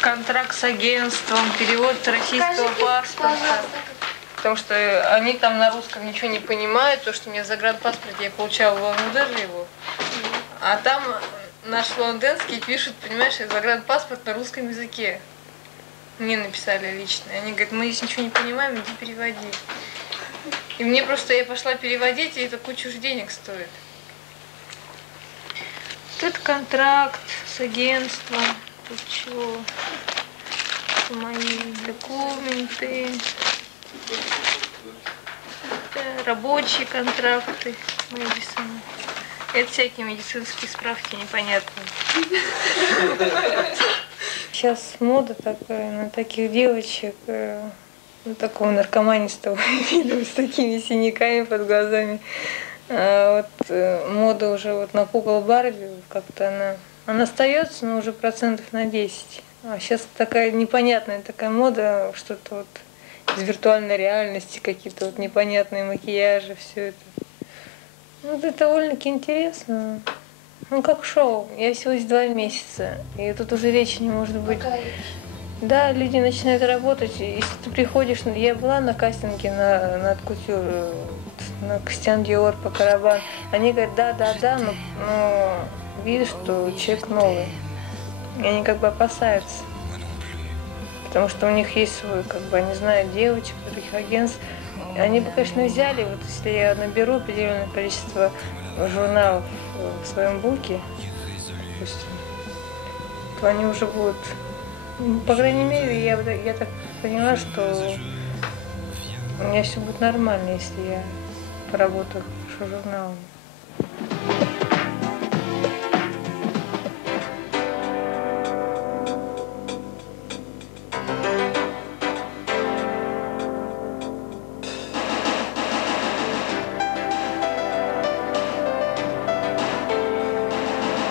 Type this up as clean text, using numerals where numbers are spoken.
контракт с агентством, перевод российского паспорта. Потому что они там на русском ничего не понимают, то, что у меня загранпаспорт я получала в Улан-Удэ его. А там наш лондонский пишут, понимаешь, загранпаспорт на русском языке. Мне написали лично. Они говорят, мы здесь ничего не понимаем, иди переводи. И мне просто, я пошла переводить, и это кучу же денег стоит. Вот это контракт с агентством. Тут чего? Это мои документы. Это рабочие контракты Мэдисона. Это всякие медицинские справки непонятные. Сейчас мода такая на таких девочек, такого наркоманистого вида, с такими синяками под глазами. Мода уже на кукол Барби, как-то она остается, но уже процентов на 10. А сейчас такая непонятная такая мода, что-то из виртуальной реальности, какие-то непонятные макияжи, все это. Это довольно-таки интересно. Как шоу. Я всего здесь 2 месяца, и тут уже речи не может быть. Да, люди начинают работать. Если ты приходишь, я была на кастинге на кутюр, на Кристиан Диор по Караван. Они говорят, да, но видишь, что человек новый. И они опасаются. Потому что у них есть свой, они знают девочек, таких агентств. Они бы, конечно, взяли, если я наберу определенное количество журналов в своем буке, допустим, то они уже будут, по крайней мере, я так поняла, что у меня все будет нормально, если я поработаю хорошо журналом.